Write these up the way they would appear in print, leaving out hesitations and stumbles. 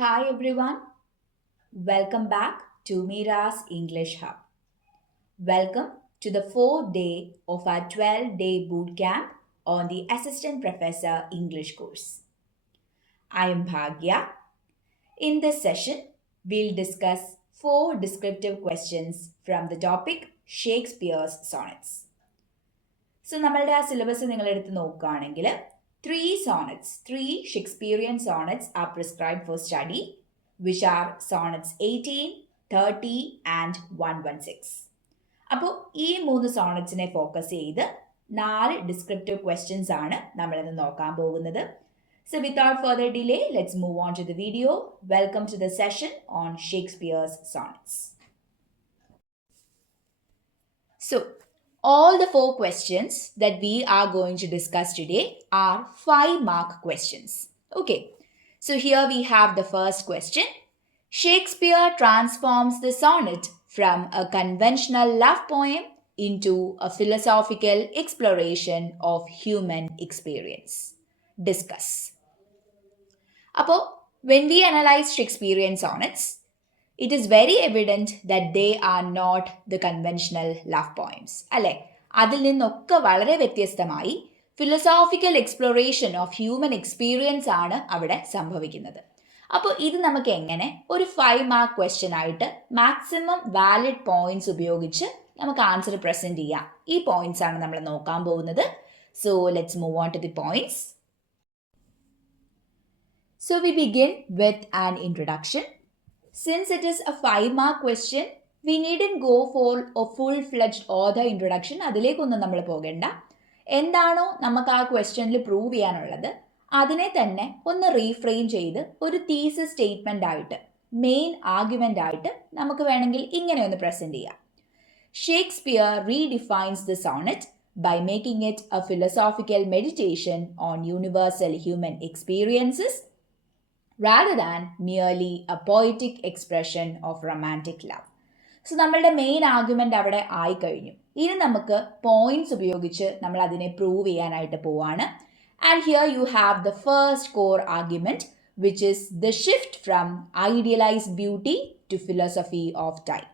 Hi everyone, welcome back to Mira's English Hub. Welcome to the 4th day of our 12-day boot camp on the Assistant Professor English course. I am Bhagya. In this session, we'll discuss 4 descriptive questions from the topic Shakespeare's Sonnets. So, നമ്മളുടെ ആ syllabus നിങ്ങൾ എടുത്ത് നോക്കുകയാണെങ്കിൽ 3 Shakespearean sonnets are prescribed for study, which are sonnets 18, 30 and 116. അപ്പോൾ ഈ 3 സോണറ്റ്സിനെ focus ചെയ്ത് 4 descriptive questions ആണ് നമ്മളിന്ന് നോക്കാൻ പോകുന്നത്. So without further delay, let's move on to the video. Welcome to the session on Shakespeare's sonnets. So, all the 4 questions that we are going to discuss today are 5-mark questions. Okay, so here we have the first question. Shakespeare transforms the sonnet from a conventional love poem into a philosophical exploration of human experience. Discuss. When we analyze Shakespearean sonnets, it is very evident that they are not the conventional love poems. അല്ലേ, അതിൽ നിന്നൊക്കെ വളരെ വ്യത്യസ്തമായി philosophical exploration of human experience ആണ് അവിടെ സംഭവിക്കുന്നത്. അപ്പോൾ ഇത് നമുക്ക് എങ്ങനെ ഒരു 5-mark ക്വസ്റ്റ്യൻ ആയിട്ട് മാക്സിമം വാലിഡ് പോയിന്റ്സ് ഉപയോഗിച്ച് നമുക്ക് ആൻസർ പ്രസന്റ് ചെയ്യാം. ഈ പോയിന്റ്സ് ആണ് നമ്മൾ നോക്കാൻ പോകുന്നത്. So let's move on to the points. So we begin with an introduction. Since it is a 5-mark question, we needn't go for a full-fledged author introduction. അതിലേക്കൊന്നും നമ്മൾ പോകേണ്ട. എന്താണോ നമുക്ക് ആ ക്വസ്റ്റ്യനിൽ പ്രൂവ് ചെയ്യാനുള്ളത് അതിനെ തന്നെ ഒന്ന് റീഫ്രെയിം ചെയ്ത് ഒരു തീസിസ് സ്റ്റേറ്റ്മെൻ്റ് ആയിട്ട് മെയിൻ ആർഗ്യുമെൻ്റ് ആയിട്ട് നമുക്ക് വേണമെങ്കിൽ ഇങ്ങനെ ഒന്ന് പ്രസൻറ്റ് ചെയ്യാം. Shakespeare redefines the sonnet by making it a philosophical meditation on universal human experiences rather than merely a poetic expression of romantic love. So നമ്മളുടെ മെയിൻ ആർഗ്യുമെൻ്റ് അവിടെ ആയിക്കഴിഞ്ഞു. ഇനി നമുക്ക് പോയിന്റ്സ് ഉപയോഗിച്ച് നമ്മൾ അതിനെ പ്രൂവ് ചെയ്യാനായിട്ട് പോവാണ്. And here you have the first core argument, which is the shift from idealised beauty to philosophy of time.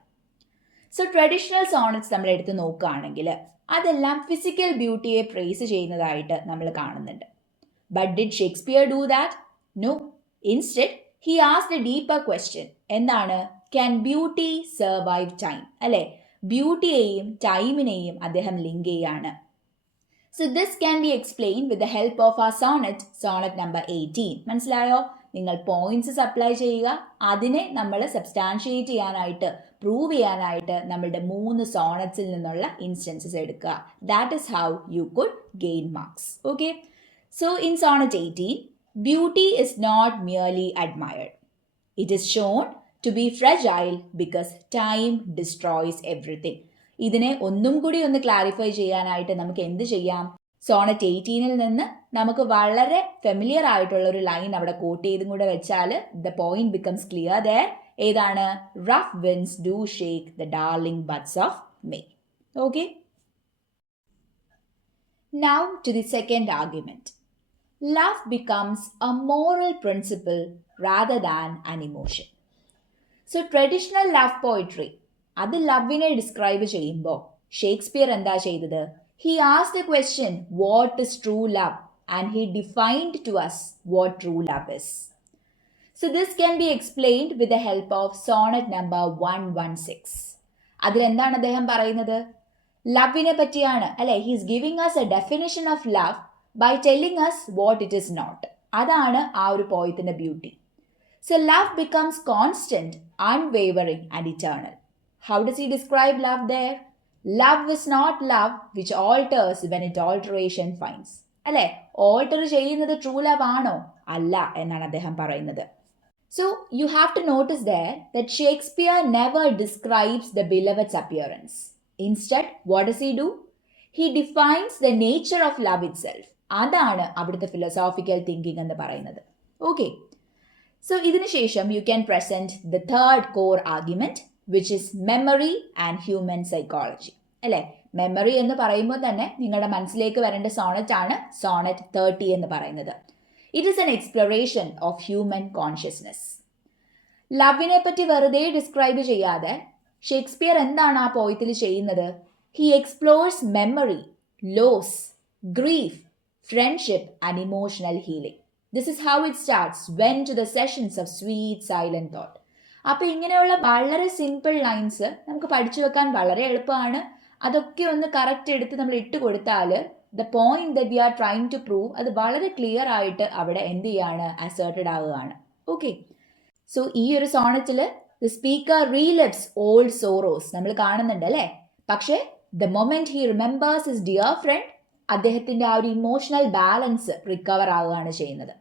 So traditional sonnets നമ്മൾ എടുത്ത് നോക്കുകയാണെങ്കിൽ അതെല്ലാം ഫിസിക്കൽ ബ്യൂട്ടിയെ പ്രേസ് ചെയ്യുന്നതായിട്ട് നമ്മൾ കാണുന്നുണ്ട്. But did Shakespeare do that? No. Instead, he asked a deeper question. എന്താണ്? Can beauty survive time? അല്ലെ, ബ്യൂട്ടിയെയും ടൈമിനെയും അദ്ദേഹം ലിങ്ക് ചെയ്യാണ്. So this can be explained with the help of our sonnet number 18. മനസ്സിലായോ? നിങ്ങൾ points supply ചെയ്യുക, അതിനെ നമ്മൾ substantiate ചെയ്യാനായിട്ട് പ്രൂവ് ചെയ്യാനായിട്ട് നമ്മളുടെ 3 സോണറ്റ്സിൽ നിന്നുള്ള ഇൻസ്റ്റൻസസ് എടുക്കുക. That is how you could gain marks. Okay, so in sonnet 18, beauty is not merely admired. It is shown to be fragile because time destroys everything. ഇതിനെ ഒന്നും കൂടി ഒന്ന് ക്ലാരിഫൈ ചെയ്യാനായിട്ട് നമുക്ക് എന്ത് ചെയ്യാം? സോണറ്റ് 18-ൽ നിന്ന് നമുക്ക് വളരെ ഫെമിലിയർ ആയിട്ടുള്ള ഒരു ലൈൻ അവിടെ കോട്ട് ചെയ്തും കൂടെ വെച്ചാൽ the point becomes clear there. ഏതാണ്? Rough winds do shake the darling buds of May. Okay, now to the second argument. Love becomes a moral principle rather than an emotion. So traditional love poetry, അത് ലവിനെ describe ചെയ്യുമ്പോൾ Shakespeare എന്താ ചെയ്തത്? He asked the question, what is true love? And he defined to us what true love is. So this can be explained with the help of sonnet number 116. അതിലെന്താണ് അദ്ദേഹം പറയുന്നത്? ലവിനെ പറ്റിയാണ് അല്ലെ. He is giving us a definition of love by telling us what it is not. അതാണ് ആ ഒരു പോയത്തിൻ്റെ beauty. So love becomes constant, unwavering and eternal. How does he describe love there? Love is not love which alters when it alteration finds. അല്ലെ, alter ചെയ്യുന്നത് true love ആണോ? അല്ല എന്നാണ് അദ്ദേഹം പറയുന്നത്. So you have to notice there that Shakespeare never describes the beloved's appearance. Instead, what does he do? He defines the nature of love itself. അതാണ് അവിടുത്തെ philosophical thinking എന്ന് പറയുന്നത്. ഓക്കെ, സോ ഇതിനുശേഷം you can present the third core argument, which is memory and human psychology. അല്ലെ, memory എന്ന് പറയുമ്പോൾ തന്നെ നിങ്ങളുടെ മനസ്സിലേക്ക് വരേണ്ട സോണറ്റ് ആണ് സോണറ്റ് 30 എന്ന് പറയുന്നത്. It is an exploration of human consciousness. ലവിനെ പറ്റി വെറുതെ ഡിസ്ക്രൈബ് ചെയ്യാതെ ഷേക്സ്പിയർ എന്താണ് ആ പോയത്തിൽ ചെയ്യുന്നത്? He explores memory, loss, grief, friendship and emotional healing. This is how it starts when to the sessions of sweet silent thought. അപ്പോൾ ഇങ്ങനെയുള്ള വളരെ സിമ്പിൾ ലൈൻസ് നമുക്ക് പഠിച്ചു വെക്കാൻ വളരെ എളുപ്പമാണ്. അതൊക്കെ ഒന്ന് കറക്റ്റ് എടുത്ത് നമ്മൾ ഇട്ട് കൊടുത്താൽ the point that we are trying to prove അത് വളരെ ക്ലിയർ ആയിട്ട് അവിടെ എന്ത് ചെയ്യാണ്, അസേർട്ടഡ് ആവുകയാണ്. ഓക്കെ, സോ ഈ ഒരു സോണറ്റിൽ the speaker relives old sorrows നമ്മൾ കാണുന്നുണ്ട് അല്ലേ. പക്ഷേ the moment he remembers his dear friend, അദ്ദേഹത്തിന്റെ ആ ഒരു ഇമോഷണൽ ബാലൻസ് റിക്കവർ ആവുകയാണ് ചെയ്യുന്നത്.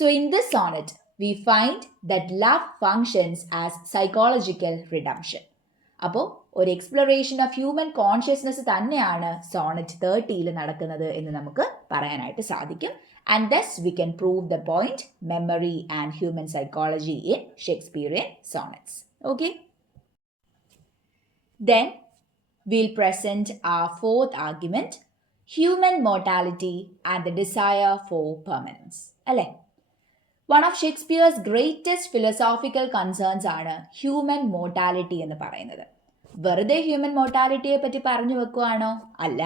So in this sonnet we find that love functions as psychological redemption. അപ്പോൾ ഒരു എക്സ്പ്ലോറേഷൻ ഓഫ് ഹ്യൂമൻ കോൺഷ്യസ്നെസ് തന്നെയാണ് സോണറ്റ് 30 നടക്കുന്നത് എന്ന് നമുക്ക് പറയാനായിട്ട് സാധിക്കും. And thus we can prove the point memory and human psychology in Shakespearean sonnets. Okay? Then we'll present our fourth argument, human mortality and the desire for permanence. അല്ലേ? One of Shakespeare's greatest philosophical concerns ആണ് human mortality എന്ന് പറയുന്നത്. വെറുതെ human മോർട്ടാലിറ്റിയെ പറ്റി പറഞ്ഞു വെക്കുവാണോ? അല്ല.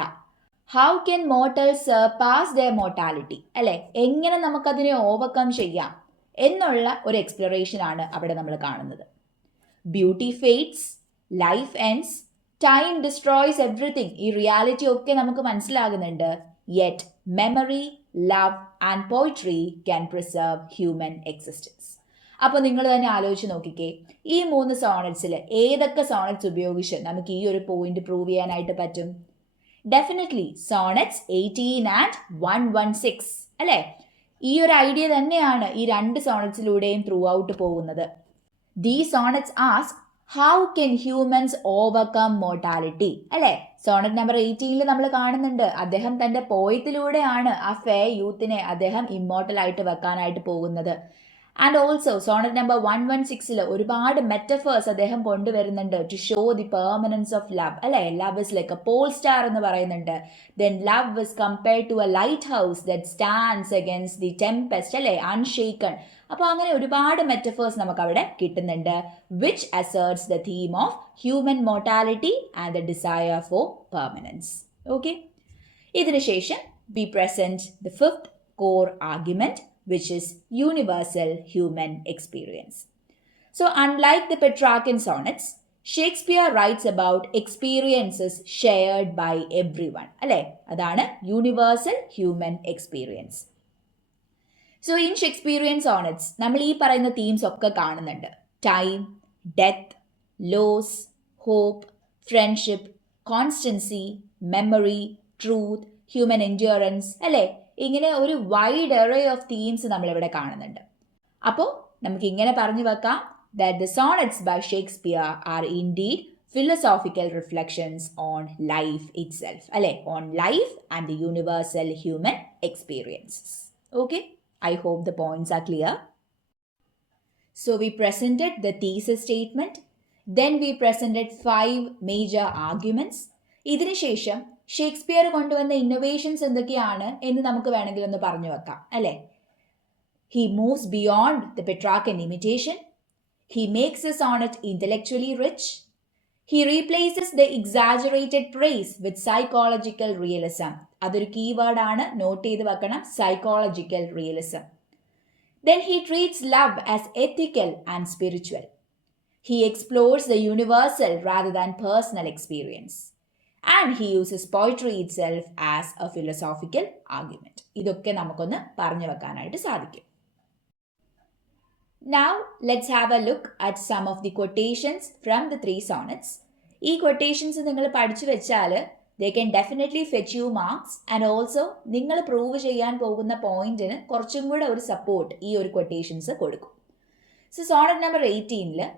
How can mortals surpass their mortality, അല്ലെ, എങ്ങനെ നമുക്കതിനെ ഓവർകം ചെയ്യാം എന്നുള്ള ഒരു എക്സ്പ്ലോറേഷൻ ആണ് അവിടെ നമ്മൾ കാണുന്നത്. Beauty fades, life ends, time destroys everything, ഈ റിയാലിറ്റി ഒക്കെ നമുക്ക് മനസ്സിലാകുന്നുണ്ട്. Yet memory, love and poetry can preserve human existence. അപ്പോൾ നിങ്ങൾ തന്നെ ആലോചിച്ച് നോക്കിക്കേ, ഈ 3 സോണറ്റ്സിൽ ഏതൊക്കെ സോണറ്റ്സ് ഉപയോഗിച്ച് നമുക്ക് ഈ ഒരു പോയിന്റ് പ്രൂവ് ചെയ്യാനായിട്ട് പറ്റും? ഡെഫിനറ്റ്ലി സോണറ്റ്സ് 18 ആൻഡ് 116 അല്ലേ. ഈ ഒരു ഐഡിയ തന്നെയാണ് ഈ 2 സോണറ്റ്സിലൂടെയും ത്രൂ ഔട്ട് പോകുന്നത്. ദീ sonnets ask how can humans overcome mortality, അല്ലേ. സോണറ്റ് നമ്പർ 18 നമ്മൾ കാണുന്നുണ്ട്, അദ്ദേഹം തൻ്റെ പോയത്തിലൂടെയാണ് ആ ഫേ യൂത്തിനെ അദ്ദേഹം ഇമ്മോർട്ടൽ ആയിട്ട് വെക്കാനായിട്ട് പോകുന്നത്. ആൻഡ് ഓൾസോ സോണറ്റ് നമ്പർ 116 ഒരുപാട് മെറ്റഫേഴ്സ് അദ്ദേഹം കൊണ്ടുവരുന്നുണ്ട് to show the permanence of love, അല്ലെ. Love is like a pole star എന്ന് പറയുന്നുണ്ട്. Then love is compared to a lighthouse that stands against the tempest, അല്ലെ, അൺഷേക്കൺ. അപ്പോൾ അങ്ങനെ ഒരുപാട് മെറ്റഫേഴ്സ് നമുക്ക് അവിടെ കിട്ടുന്നുണ്ട്, which asserts the theme of human mortality and the desire for permanence. Okay, ഇതിനുശേഷം we present the fifth core argument, which is universal human experience. So unlike the Petrarchan sonnets, Shakespeare writes about experiences shared by everyone. അല്ലേ, അതാണ് universal human experience. So in Shakespearean sonnets നമ്മൾ ഈ പറയുന്ന themes ഒക്കെ കാണുന്നുണ്ട്. Time, death, loss, hope, friendship, constancy, memory, truth, human endurance, അല്ലേ. ഇങ്ങനെ ഒരു വൈഡ് എറേ ഓഫ് തീംസ് നമ്മളിവിടെ കാണുന്നുണ്ട്. അപ്പോൾ നമുക്ക് ഇങ്ങനെ പറഞ്ഞു വെക്കാം, that the sonnets by Shakespeare are indeed philosophical reflections on life itself, അല്ലേ, on life and the universal human experiences. Okay, I hope the points are clear. So we presented the thesis statement, then we presented 5 major arguments. ഇതിനുശേഷം Shakespeare കൊണ്ടുവന്ന innovations എന്തൊക്കെയാണ് എന്ന് നമുക്ക് വേണമെങ്കിൽ ഒന്ന് പറഞ്ഞു വെക്കാം, അല്ലേ. He moves beyond the Petrarchan imitation, he makes a sonnet intellectually rich, he replaces the exaggerated praise with psychological realism. അതൊരു കീവേഡാണ്, നോട്ട് ചെയ്ത് വെക്കണം, psychological realism. Then he treats love as ethical and spiritual. He explores the universal rather than personal experience. And he uses poetry itself as a philosophical argument. ഇതൊക്കെ നമുക്കൊന്ന് പറഞ്ഞു വെക്കാനായിട്ട് സാധിക്കും. Now let's have a look at some of the quotations from the 3 sonnets. ഈ quotations നിങ്ങൾ പഠിച്ചു വെച്ചാൽ they can definitely fetch you marks and also നിങ്ങൾ പ്രൂവ് ചെയ്യാൻ പോകുന്ന പോയിന്റിന് കുറച്ചും കൂടെ ഒരു സപ്പോർട്ട് ഈ ഒരു quotations കൊടുക്കും. സോ സോണറ്റ് നമ്പർ 18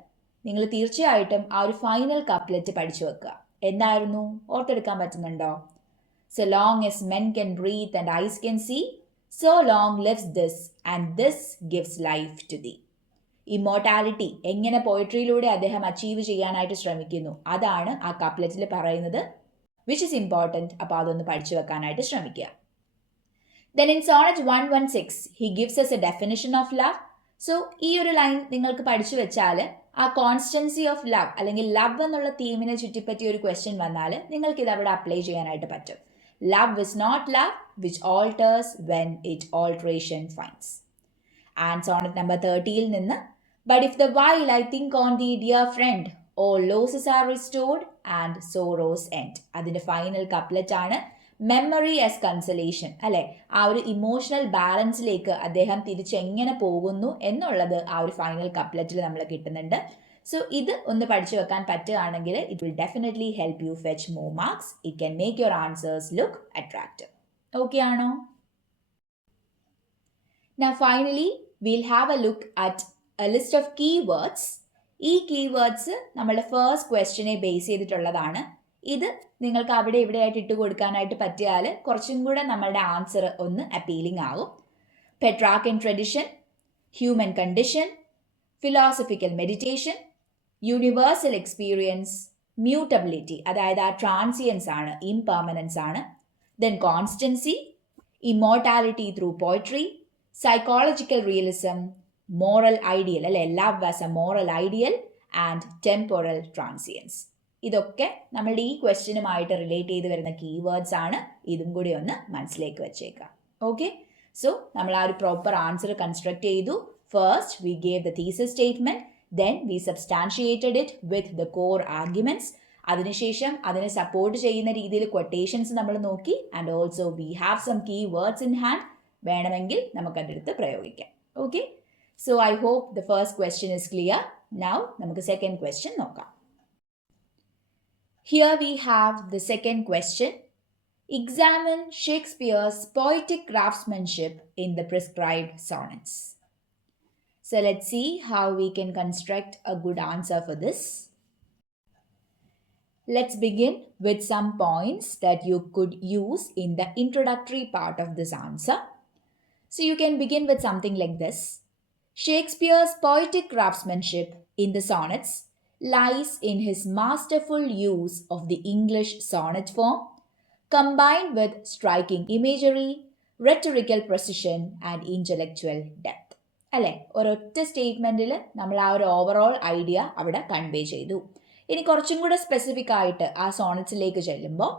നിങ്ങൾ തീർച്ചയായിട്ടും ആ ഒരു ഫൈനൽ കപ്ലെറ്റ് പഠിച്ചു വെക്കുക. എന്തായിരുന്നു, ഓർത്തെടുക്കാൻ പറ്റുന്നുണ്ടോ? So long as men can breathe and eyes can see, so long lives this and this gives life to thee. Immortality എങ്ങനെ പോയട്രിയിലൂടെ അദ്ദേഹം അച്ചീവ് ചെയ്യാനായിട്ട് ശ്രമിക്കുന്നു, അതാണ് ആ കപ്ലെറ്റിൽ പറയുന്നത്, വിച്ച് ഇസ് ഇമ്പോർട്ടൻറ്റ്. അപ്പോൾ അതൊന്ന് പഠിച്ചു വെക്കാനായിട്ട് ശ്രമിക്കുക. Then in sonnet 116, he gives us a definition of love. So ഈ ഒരു ലൈൻ നിങ്ങൾക്ക് പഠിച്ചു വെച്ചാൽ ആ കോൺസ്റ്റൻസി ഓഫ് ലവ് അല്ലെങ്കിൽ ലവ് എന്നുള്ള തീമിനെ ചുറ്റിപ്പറ്റിയ ഒരു ക്വസ്റ്റ്യൻ വന്നാൽ നിങ്ങൾക്ക് ഇത് അവിടെ അപ്ലൈ ചെയ്യാനായിട്ട് പറ്റും. Love is not love which alters when it alteration finds. And sonnet number 30ൽ നിന്ന് but if the while I think on the dear friend all losses are restored and sorrows end. അതിന്റെ final couplet ആണ് memory as consolation, അല്ലെ? ആ ഒരു emotional ബാലൻസിലേക്ക് അദ്ദേഹം തിരിച്ചെങ്ങനെ പോകുന്നു എന്നുള്ളത് ആ ഒരു ഫൈനൽ കപ്ലറ്റിൽ നമ്മൾ കിട്ടുന്നുണ്ട്. സോ ഇത് ഒന്ന് പഠിച്ചു വെക്കാൻ പറ്റുകയാണെങ്കിൽ it will definitely help you fetch more marks. It can make your answers look attractive. Okay ആണോ? Now finally we'll have a look at a list of keywords. ഈ കീവേഡ്സ് നമ്മളുടെ ഫസ്റ്റ് ക്വസ്റ്റ്യനെ ബേസ് ചെയ്തിട്ടുള്ളതാണ്. ഇത് നിങ്ങൾക്ക് അവിടെ ഇവിടെ ആയിട്ട് ഇട്ട് കൊടുക്കാനായിട്ട് പറ്റിയാൽ കുറച്ചും കൂടെ നമ്മളുടെ ആൻസർ ഒന്ന് അപ്പീലിംഗ് ആകും. Petrarchan tradition, human condition, philosophical meditation, universal experience, mutability, അതായത് ആ ട്രാൻസിയൻസ് ആണ്, ഇംപെർമനൻസ് ആണ്, then constancy, immortality through poetry, psychological realism, moral ideal, അല്ലെ? Love as a moral ideal and temporal transience. ഇതൊക്കെ നമ്മളുടെ ഈ ക്വസ്റ്റ്യനുമായിട്ട് റിലേറ്റ് ചെയ്ത് വരുന്ന കീവേഡ്സ് ആണ്. ഇതും കൂടി ഒന്ന് മനസ്സിലേക്ക് വെച്ചേക്കാം. ഓക്കെ, സോ നമ്മൾ ആ ഒരു പ്രോപ്പർ ആൻസർ കൺസ്ട്രക്ട് ചെയ്തു. First we gave the thesis statement, then we substantiated it with the core arguments. അതിനുശേഷം അതിനെ സപ്പോർട്ട് ചെയ്യുന്ന രീതിയിൽ ക്വട്ടേഷൻസ് നമ്മൾ നോക്കി. And also we have some keywords in hand. വേണമെങ്കിൽ നമുക്കതെടുത്ത് പ്രയോഗിക്കാം. Okay, so I hope the first question is clear. Now നമുക്ക് second question നോക്കാം. Here we have the second question. Examine Shakespeare's poetic craftsmanship in the prescribed sonnets. So let's see how we can construct a good answer for this. Let's begin with some points that you could use in the introductory part of this answer. So you can begin with something like this. Shakespeare's poetic craftsmanship in the sonnets lies in his masterful use of the English sonnet form, combined with striking imagery, rhetorical precision and intellectual depth. അല്ലെ? ഒരൊറ്റ സ്റ്റേറ്റ്മെന്റിൽ നമ്മൾ ആ ഒരു overall idea അവിടെ convey ചെയ്തു. ഇനി കുറച്ചും കൂടെ സ്പെസിഫിക് ആയിട്ട് ആ സോണറ്റ്സിലേക്ക് ചെല്ലുമ്പോൾ,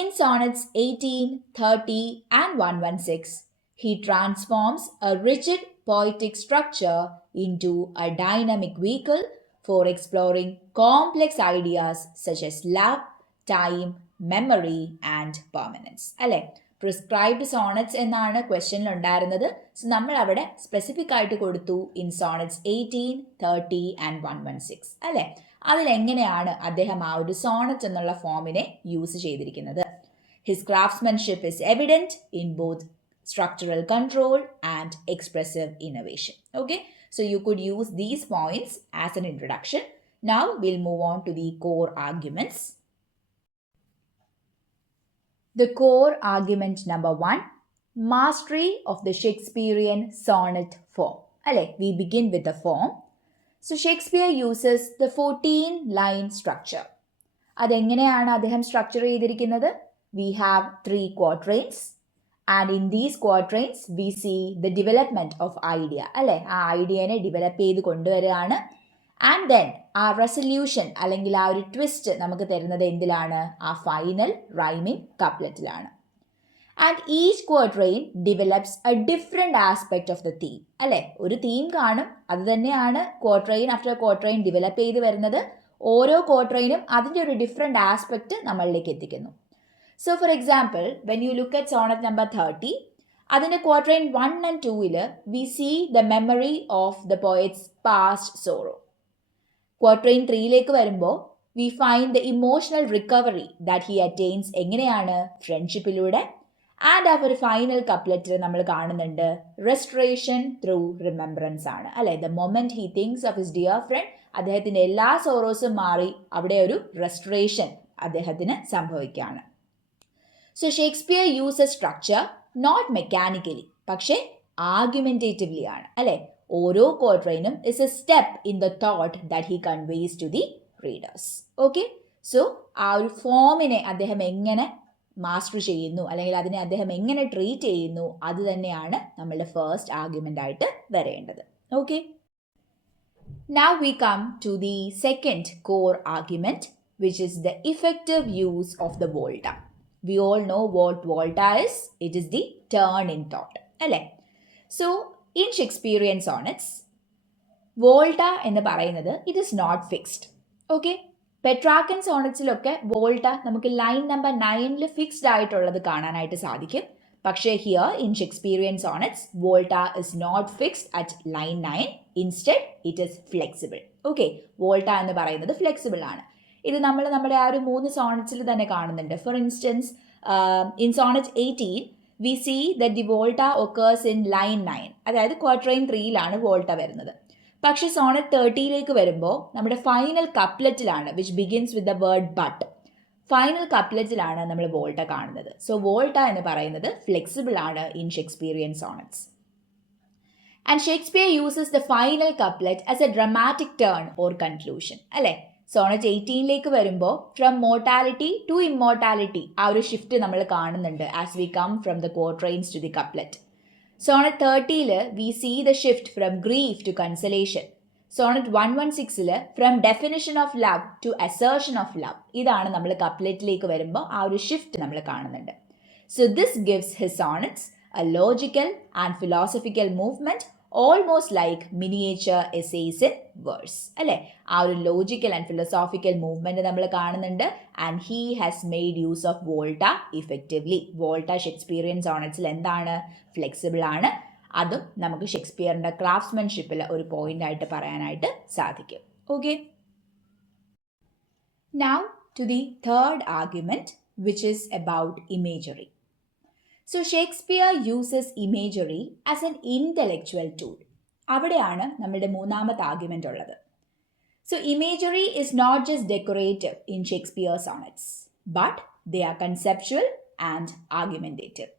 in sonnets 18, 30 and 116 he transforms a rigid poetic structure into a dynamic vehicle for exploring complex ideas such as love, time, memory and permanence. അല്ലെ? പ്രിസ്ക്രൈബ്ഡ് സോണറ്റ്സ് എന്നാണ് ക്വസ്റ്റ്യനിൽ ഉണ്ടായിരുന്നത്. സോ നമ്മൾ അവിടെ സ്പെസിഫിക് ആയിട്ട് കൊടുത്തു ഇൻ സോണറ്റ്സ് 18, 30 and 116. അല്ലെ? അതിലെങ്ങനെയാണ് അദ്ദേഹം ആ ഒരു സോണറ്റ് എന്നുള്ള ഫോമിനെ യൂസ് ചെയ്തിരിക്കുന്നത്? His craftsmanship is evident in both structural control and expressive innovation. Okay, so you could use these points as an introduction. Now we'll move on to the core arguments. The core argument number 1, mastery of the Shakespearean sonnet form. Alle, we begin with the form. So Shakespeare uses the 14-line structure. അതെങ്ങനെയാണ് അദ്ദേഹം structure ചെയ്തിരിക്കുന്നത്? We have 3 quatrains. And in these quatrains, we see the development of idea. അല്ലെ? ആ ഐഡിയനെ develop ചെയ്ത് കൊണ്ടുവരികയാണ്. And then ആ resolution അല്ലെങ്കിൽ ആ ഒരു ട്വിസ്റ്റ് നമുക്ക് തരുന്നത് എന്തിലാണ്? ആ ഫൈനൽ റൈമിംഗ് കപ്ലറ്റിലാണ്. And each quatrain develops a different aspect of the theme. അല്ലെ? ഒരു തീം കാണും, അത് തന്നെയാണ് ക്വാട്രെയിൻ ആഫ്റ്റർ ക്വാട്രെയിൻ ഡെവലപ്പ് ചെയ്ത് വരുന്നത്. ഓരോ ക്വാട്രെയിനും അതിൻ്റെ ഒരു ഡിഫറെൻറ്റ് ആസ്പെക്ട് നമ്മളിലേക്ക് എത്തിക്കുന്നു. So for example, when you look at sonnet number 30, അതിൻ്റെ quatrain 1 and 2 we see the memory of the poet's past sorrow. Quatrain 3 വരുമ്പോൾ we find the emotional recovery that he attains എങ്ങനെയാണ്? ഫ്രണ്ട്ഷിപ്പിലൂടെ. And ആ ഒരു final കപ്ലറ്റിൽ നമ്മൾ കാണുന്നുണ്ട് restoration through remembrance ആണ്. അല്ലെ? the moment he thinks of his dear friend, അദ്ദേഹത്തിൻ്റെ എല്ലാ സോറോസും മാറി അവിടെ ഒരു restoration അദ്ദേഹത്തിന് സംഭവിക്കുകയാണ്. So Shakespeare uses structure not mechanically, പക്ഷേ argumentatively ആണ്. അല്ലെ? ഓരോ ക്വാട്രെയിനും is a step in the thought that he conveys to the readers. Okay? So ആ ഒരു ഫോമിനെ അദ്ദേഹം എങ്ങനെ മാസ്റ്റർ ചെയ്യുന്നു അല്ലെങ്കിൽ അതിനെ അദ്ദേഹം എങ്ങനെ ട്രീറ്റ് ചെയ്യുന്നു അത് തന്നെയാണ് നമ്മളുടെ ഫസ്റ്റ് ആർഗ്യുമെൻ്റ് ആയിട്ട് വരേണ്ടത്. Okay. Now we come to the second core argument, which is the effective use of the volta. We all know what volta is. It is the turn in thought. So, in Shakespearean sonnets, volta എന്ന് പറയുന്നത് it is not fixed. Okay. പെട്രാക്കൻ സോണറ്റ്സിലൊക്കെ വോൾട്ട നമുക്ക് line number 9ൽ fixed ആയിട്ടുള്ളത് കാണാനായിട്ട് സാധിക്കും. പക്ഷേ here in Shakespearean sonnets volta is not fixed at line 9. Instead it is flexible. Okay, volta എന്ന് പറയുന്നത് flexible ആണ്. ഇത് നമ്മൾ നമ്മുടെ ആ ഒരു 3 സോണറ്റ്സിൽ തന്നെ കാണുന്നുണ്ട്. For instance in sonnet 18 we see that the volta occurs in line 9, അതായത് ക്വാർട്രൈൻ 3ലാണ് വോൾട്ട വരുന്നത്. പക്ഷേ സോണറ്റ് 30ലേക്ക് വരുമ്പോൾ നമ്മുടെ ഫൈനൽ കപ്ലറ്റിലാണ്, which begins with the word but. Final കപ്ലറ്റിലാണ് നമ്മൾ വോൾട്ട കാണുന്നത്. സോ വോൾട്ട എന്ന് പറയുന്നത് ഫ്ലെക്സിബിൾ ആണ് in Shakespearean sonnets. And Shakespeare uses the final couplet as a dramatic turn or conclusion. അല്ലേ, സോണറ്റ് 18ലേക്ക് വരുമ്പോൾ ഫ്രം മോർട്ടാലിറ്റി ടു ഇമ്മോർട്ടാലിറ്റി ആ ഒരു ഷിഫ്റ്റ് നമ്മൾ കാണുന്നുണ്ട് as we come from the quatrains to the couplet. Sonnet 30ൽ we see the shift from grief to consolation. Sonnet 116ൽ from definition of love to assertion of love. ഇതാണ് നമ്മൾ കപ്ലെറ്റിലേക്ക് വരുമ്പോൾ ആ ഒരു ഷിഫ്റ്റ് നമ്മൾ കാണുന്നുണ്ട്. So this gives his sonnets a logical and philosophical movement, almost like miniature essays in verse. അല്ലേ, ആ ഒരു ലോജിക്കൽ ആൻഡ് ഫിലോസോഫിക്കൽ മൂവ്മെന്റ് നമ്മൾ കാണുന്നുണ്ട്. And he has made use of volta effectively. Volta Shakespearean സോണറ്റ്സിൽ എന്താണ്, flexible ആണ്. അതും നമുക്ക് ഷേക്സ്പിയറിന്റെ ക്രാഫ്റ്റ്സ്മാൻഷിപ്പിൽ ഒരു പോയിന്റ് ആയിട്ട് പറയാനായിട്ട് സാധിക്കും. Okay, now to the third argument, which is about imagery. So Shakespeare uses imagery as an intellectual tool. അവിടെയാണ് നമ്മുടെ മൂന്നാമത്തെ ആർഗ്യുമെന്റ് ഉള്ളത്. So imagery is not just decorative in Shakespeare's sonnets, but they are conceptual and argumentative.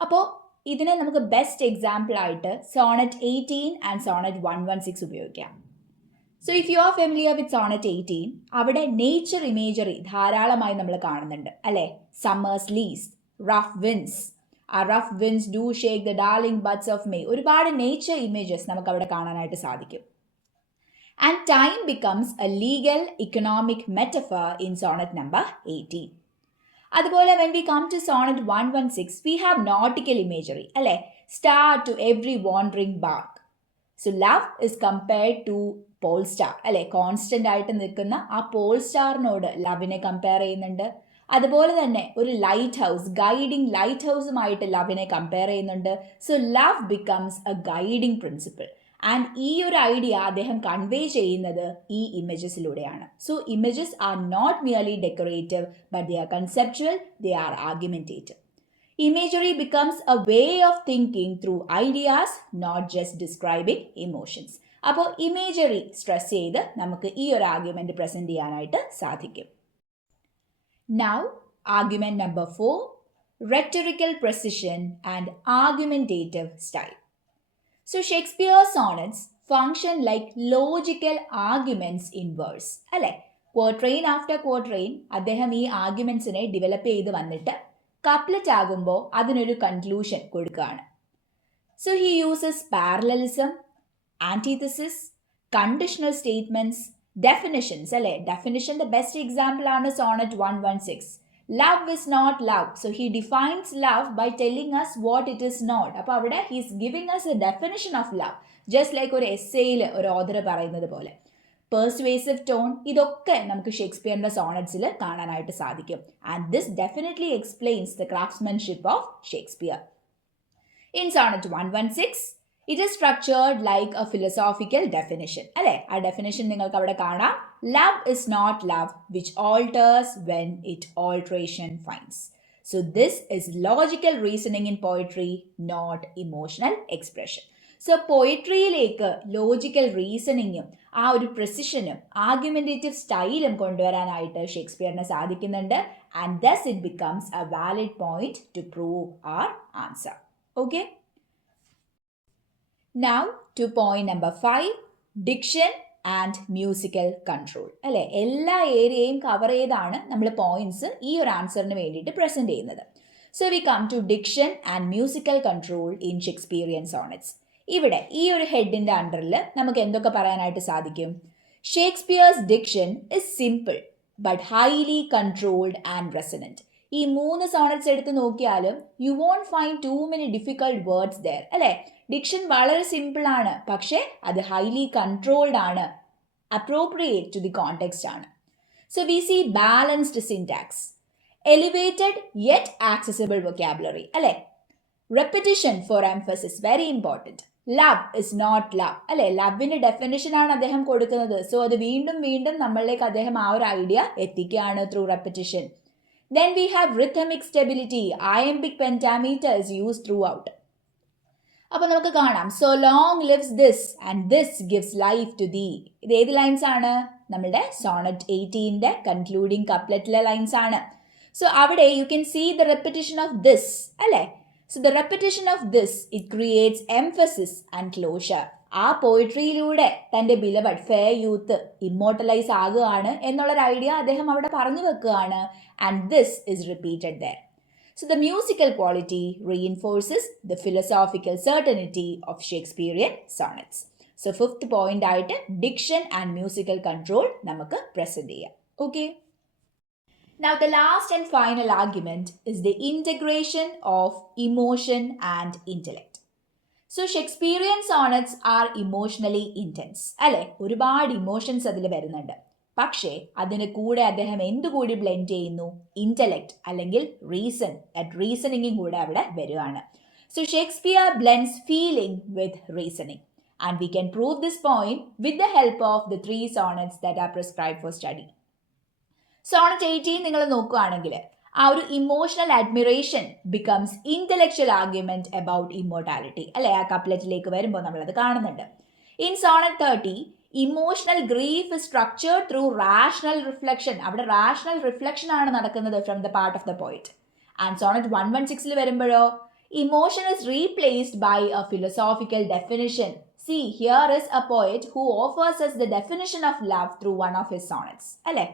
അപ്പോൾ ഇതിനെ നമുക്ക് best example ആയിട്ട് sonnet 18 and sonnet 116 ഉപയോഗിക്കാം. So if you are familiar with sonnet 18, അവിടെ നേച്ചർ ഇമേജറി ധാരാളമായി നമ്മൾ കാണുന്നുണ്ട്. അല്ലേ, സമ്മേഴ്സ് ലീസ്, റഫ് വിൻസ്, ആ rough winds do shake the darling buds of May, ഒരുപാട് നേച്ചർ ഇമേജസ് നമുക്ക് അവിടെ കാണാനായിട്ട് സാധിക്കും. And time becomes a legal economic metaphor in sonnet number 18. അതുപോലെ when we come to sonnet 116, we have nautical imagery, അല്ലേ, star to every wandering bark. So love is compared to pole star, അല്ലേ, constant ആയിട്ട് നിൽക്കുന്ന ആ Paul സ്റ്റാറിനോട് ലവിനെ compare ചെയ്യുന്നുണ്ട്. അതുപോലെ തന്നെ ഒരു ലൈറ്റ് ഹൗസ്, ഗൈഡിങ് ലൈറ്റ് ഹൗസുമായിട്ട് ലവിനെ കമ്പയർ ചെയ്യുന്നുണ്ട്. So love becomes a guiding principle. And ഈ ഒരു ഐഡിയ അദ്ദേഹം കൺവേ ചെയ്യുന്നത് ഈ ഇമേജസിലൂടെയാണ്. സോ images are not merely decorative, but they are conceptual, they are argumentative. Imagery becomes a way of thinking through ideas, not just describing emotions. അപ്പോൾ imagery stress ചെയ്ത് നമുക്ക് ഈ ഒരു ആർഗ്യുമെന്റ് പ്രസന്റ് ചെയ്യാനായിട്ട് സാധിക്കും. Now, argument number 4, rhetorical precision and argumentative style. So Shakespeare's sonnets function like logical arguments in verse. അല്ലേ, ക്വാർട്രെയിൻ after ക്വാർട്രെയിൻ അദ്ദേഹം ഈ ആർഗ്യുമെന്റ്സിനെ ഡെവലപ്പ് ചെയ്ത് വന്നിട്ട് കപ്ലറ്റ് ആകുമ്പോൾ അതിനൊരു കൺക്ലൂഷൻ കൊടുക്കുകയാണ്. So he uses parallelism, antithesis, conditional statements, definitions. അല്ലേ, ഡെഫിനിഷന്റെ ബെസ്റ്റ് എക്സാമ്പിൾ ആണ് sonnet 116. Love is not love, so he defines love by telling us what it is not. അപ്പോൾ അവിടെ he's giving us a definition of love, just like ഒരു എസ്സേയിൽ ഒരു author പറയുന്നത് പോലെ. പെർസ്വേസീവ് ടോൺ, ഇതൊക്കെ നമുക്ക് ഷേക്സ്പിയറിന്റെ സോണറ്റ്സിൽ കാണാനായിട്ട് സാധിക്കും. And this definitely explains the craftsmanship of Shakespeare. In sonnet 116 it is structured like a philosophical definition. അല്ലേ, ആ ഡെഫിനിഷൻ നിങ്ങൾക്ക് അവിടെ കാണാം. Love is not love which alters when it alteration finds. So this is logical reasoning in poetry, not emotional expression. So പോയട്രിയിലേക്ക് logical റീസണിങ്ങും ആ ഒരു പ്രിസിഷനും ആർഗ്യുമെന്റേറ്റീവ് സ്റ്റൈലും കൊണ്ടുവരാനായിട്ട് ഷേക്സ്പിയറിന് സാധിക്കുന്നുണ്ട്. And thus it becomes a valid point to prove R answer. Okay, now two point number 5, diction and musical control. അല്ലെ, എല്ലാ ഏരിയയും കവർ ചെയ്താണ് നമ്മൾ പോയിന്റ്സ് ഈ ഒരു ആൻസറിന് വേണ്ടിയിട്ട് പ്രസന്റ് ചെയ്യുന്നത്. So we come to diction and musical control in Shakespearean sonnets. ഇവിടെ ഈ ഒരു ഹെഡിന്റെ അണ്ടറിൽ നമുക്ക് എന്തൊക്കെ പറയാനായിട്ട് സാധിക്കും? Shakespeare's diction is simple but highly controlled and resonant. ഈ 3 സോണറ്റ്സ് എടുത്ത് നോക്കിയാലും you won't find too many difficult words there, അല്ലേ? ഡിക്ഷൻ വളരെ സിമ്പിൾ ആണ്, പക്ഷേ അത് ഹൈലി കൺട്രോൾഡ് ആണ്, അപ്രോപ്രിയേറ്റ് ടു ദി കോണ്ടെക്സ്റ്റ് ആണ്. So we see balanced syntax, elevated yet accessible vocabulary, അല്ലേ? Repetition for emphasis, very important. Love is not love, അല്ലെ? ലവിന്റെ ഡെഫിനിഷൻ ആണ് അദ്ദേഹം കൊടുക്കുന്നത്. സോ അത് വീണ്ടും വീണ്ടും നമ്മളിലേക്ക് അദ്ദേഹം ആ ഒരു ഐഡിയ എത്തിക്കുകയാണ് through റെപ്പിറ്റിഷൻ. Then we have rhythmic stability, iambic pentameter is used throughout. അപ്പോൾ നമുക്ക് കാണാം, so long lives this and this gives life to thee. ഇത് ഏത് ലൈൻസ് ആണ്? നമ്മുടെ സോണറ്റ് 18ന്റെ കൺക്ലൂഡിംഗ് കപ്ലറ്റിലെ ലൈൻസ് ആണ്. സോ അവിടെ you can see the repetition of this, അല്ലേ? So the repetition of this it creates emphasis and closure. ആ പോയിട്രിയിലൂടെ തൻ്റെ ബിലവഡ് ഫെയർ യൂത്ത് ഇമ്മോർട്ടലൈസ് ആകുകയാണ് എന്നുള്ളൊരു ഐഡിയ അദ്ദേഹം അവിടെ പറഞ്ഞു വെക്കുകയാണ്. And this is repeated there. So the musical quality reinforces the philosophical certainty of Shakespearean sonnets. So 5th point ആയിട്ട് ഡിക്ഷൻ ആൻഡ് മ്യൂസിക്കൽ കൺട്രോൾ നമുക്ക് പ്രസന്റ് ചെയ്യാം. Okay. Now the last and final argument is the integration of emotion and intellect. So Shakespearean sonnets are emotionally intense, അല്ലെ? ഒരുപാട് emotions അതിൽ വരുന്നുണ്ട്. പക്ഷേ അതിന് കൂടെ അദ്ദേഹം എന്തുകൂടി ബ്ലെൻഡ് ചെയ്യുന്നു? ഇന്റലക്ട് അല്ലെങ്കിൽ റീസൺ, റീസണിങ്ങും കൂടെ അവിടെ വരുവാണ്. So Shakespeare blends feeling with reasoning and we can prove this point with the help of the 3 sonnets that are prescribe for study. Sonnet 18 നിങ്ങൾ നോക്കുകയാണെങ്കിൽ ആ ഒരു emotional admiration becomes intellectual argument about immortality, അല്ലെ? ആ കപ്ലറ്റിലേക്ക് വരുമ്പോൾ നമ്മളത് കാണുന്നുണ്ട്. In sonnet 30 emotional grief structured through rational reflection. അവിടെ റാഷണൽ റിഫ്ലക്ഷൻ ആണ് നടക്കുന്നത് from the part of the poet. And sonnet 116 വരുമ്പോഴോ emotion is replaced by a philosophical definition. See, here is a poet who offers us the definition of love through one of his sonnets, അല്ലേ?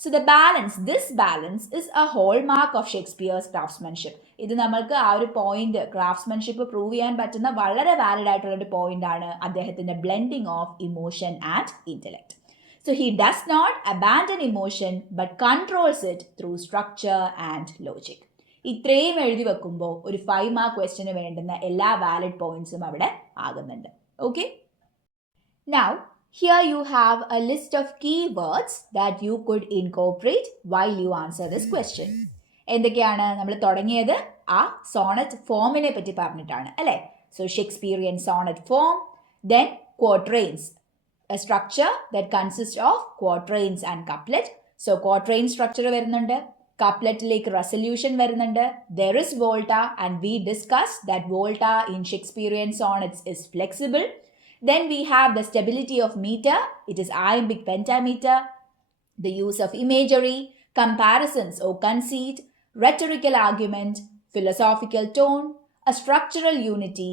So the balance, this balance is a hallmark of Shakespeare's craftsmanship. ഇത് നമ്മൾക്ക് ആ ഒരു point craftsmanship prove ചെയ്യാൻ പറ്റുന്ന വളരെ valid ആയിട്ടുള്ള ഒരു പോയിന്റ് ആണ് അദ്ദേഹത്തിന്റെ blending of emotion and intellect. So he does not abandon emotion but controls it through structure and logic. ഇത്രയും എഴുതി വെക്കുമ്പോൾ ഒരു 5 മാർക്ക് ക്വസ്റ്റ്യന് വേണ്ടുന്ന എല്ലാ വാലിഡ് പോയിന്റ്സും അവിടെ ആകുന്നുണ്ട്. Okay. Now here you have a list of keywords that you could incorporate while you answer this question. എന്തൊക്കെയാണ്? നമ്മൾ തുടങ്ങിയത് ആ സോണറ്റ് ഫോമിനെ പറ്റി പറഞ്ഞിട്ടാണ്, അല്ലേ? So Shakespearean sonnet form, then quatrains, a structure that consist of quatrains and couplet. So quatrain structure വരുന്നുണ്ട്, കപ്ലെറ്റിലേക്ക് resolution വരുന്നുണ്ട്. There is volta and we discuss that volta in Shakespearean sonnets is flexible. Then we have the stability of meter, it is iambic pentameter, the use of imagery, comparisons or conceit, rhetorical argument, philosophical tone, a structural unity,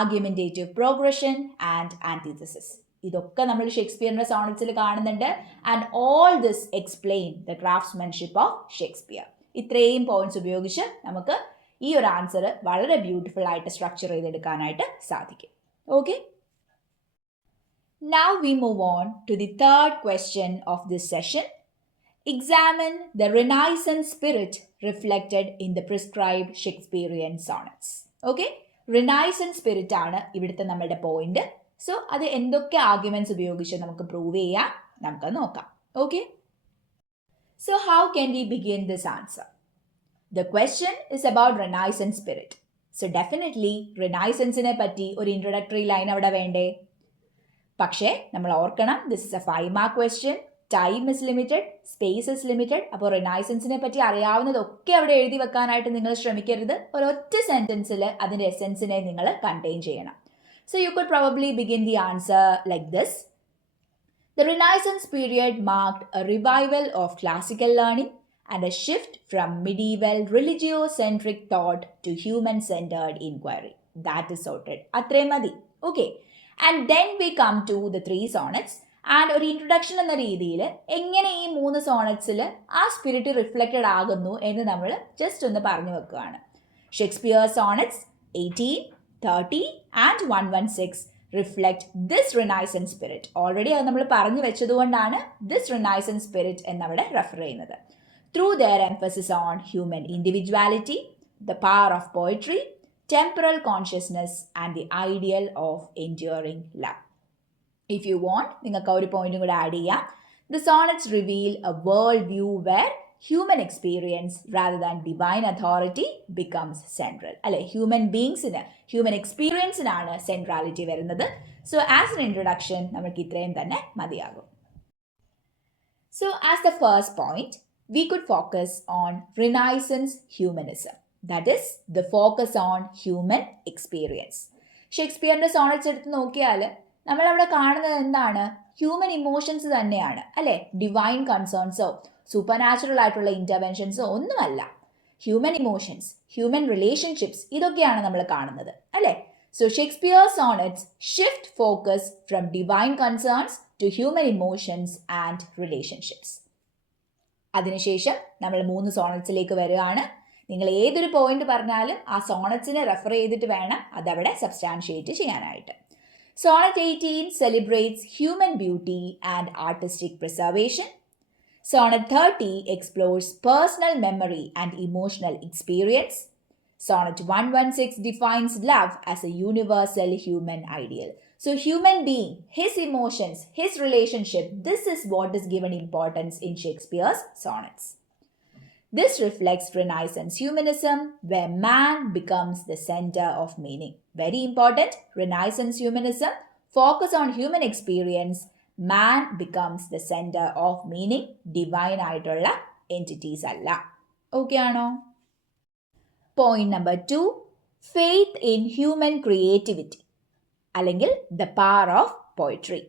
argumentative progression and antithesis. ഇതൊക്കെ നമ്മൾ ഷേക്സ്പിയറിന്റെ സോണറ്റ്സിൽ കാണുന്നുണ്ട്. And all this explain the craftsmanship of Shakespeare. ഇത്രയും points ഉപയോഗിച്ച് നമുക്ക് ഈ ഒരു answer വളരെ beautiful ആയിട്ട് സ്ട്രക്ചർ ചെയ്തെടുക്കാനായിട്ട് സാധിക്കും. Okay. Now we move on to the third question of this session. Examine the Renaissance spirit reflected in the prescribed Shakespearean sonnets. Okay? Renaissance spirit ആണ് ഇവിടുത്തെ നമ്മുടെ പോയിന്റ്. സോ അത് എന്തൊക്കെ ആർഗ്യുമെന്റ്സ് ഉപയോഗിച്ച് നമുക്ക് പ്രൂവ് ചെയ്യാം, നമുക്ക് നോക്കാം. Okay. So how can we begin this answer? The question is about Renaissance spirit. So definitely Renaissanceനെ പറ്റി ഒരു ഇൻട്രൊഡക്ടറി ലൈൻ അവിടെ വേണ്ടേ? പക്ഷേ നമ്മൾ ഓർക്കണം, this is A 5 mark question, time is limited, space is limited. അപ്പോൾ റിനൈസൻസിനെ പറ്റി അറിയാവുന്നതൊക്കെ അവിടെ എഴുതി വെക്കാനായിട്ട് നിങ്ങൾ ശ്രമിക്കരുത്. ഒരൊറ്റ സെന്റൻസിൽ അതിൻ്റെ എസെൻസിനെ നിങ്ങൾ കണ്ടെയ്ൻ ചെയ്യണം. So you could probably begin the answer like this. The Renaissance period marked a revival of classical learning and a shift from medieval religiocentric thought to human-centered inquiry. That is sorted. Atre madi. Okay. And then we come to the 3 sonnets. And ഒരു introduction എന്ന രീതിയിൽ എങ്ങനെ ഈ 3 സോണറ്റ്സിൽ ആ spirit reflected ആകുന്നു എന്ന് നമ്മൾ just ഒന്ന് പറഞ്ഞു വെക്കുകയാണ്. Shakespeare sonnets 18, 30 and 116 reflect this Renaissance spirit. Already അത് നമ്മൾ പറഞ്ഞു വെച്ചതുകൊണ്ടാണ് this Renaissance spirit എന്നവിടെ റെഫർ ചെയ്യുന്നത്. Through their emphasis on human individuality, the power of poetry, temporal consciousness and the ideal of enduring love. If you want, നിങ്ങൾക്ക് ഒരു പോയിന്റും കൂടെ add ചെയ്യാം. The sonnets reveal a world view where human experience rather than divine authority becomes central. അല്ലെ, human ബീങ്സിന്, human എക്സ്പീരിയൻസിനാണ് centrality വരുന്നത്. So as an introduction നമുക്ക് ഇത്രയും തന്നെ മതിയാകും. So as the first point, we could focus on Renaissance humanism. That is, the focus on human experience. ഷേക്സ്പിയറിന്റെ sonnets എടുത്ത് നോക്കിയാൽ നമ്മളവിടെ കാണുന്നത് എന്താണ്? ഹ്യൂമൻ ഇമോഷൻസ് തന്നെയാണ്, അല്ലെ? ഡിവൈൻ കൺസേൺസോ സൂപ്പർ നാച്ചുറൽ ആയിട്ടുള്ള ഇന്റർവെൻഷൻസോ ഒന്നുമല്ല. ഹ്യൂമൻ ഇമോഷൻസ്, ഹ്യൂമൻ റിലേഷൻഷിപ്സ്, ഇതൊക്കെയാണ് നമ്മൾ കാണുന്നത്, അല്ലെ? So Shakespeare sonnets shift focus from divine concerns to human emotions and relationships. അതിനുശേഷം നമ്മൾ 3 സോണറ്റ്സിലേക്ക് വരികയാണ്. നിങ്ങൾ ഏതൊരു പോയിന്റ് പറഞ്ഞാലും ആ സോണറ്റ്സിനെ റെഫർ ചെയ്തിട്ട് വേണം അതവിടെ സബ്സ്റ്റാൻഷിയേറ്റ് ചെയ്യാനായിട്ട്. Sonnet 18 celebrates human beauty and artistic preservation. Sonnet 30 explores personal memory and emotional experience. Sonnet 116 defines love as a universal human ideal. So human being, his emotions, his relationship, this is what is given importance in Shakespeare's sonnets. This reflects Renaissance humanism, where man becomes the center of meaning. Very important, Renaissance humanism, focus on human experience, man becomes the center of meaning, divine ആയിട്ടുള്ള entities അല്ല. Okay ആണോ? Point number 2, faith in human creativity, അല്ലെങ്കിൽ the power of poetry.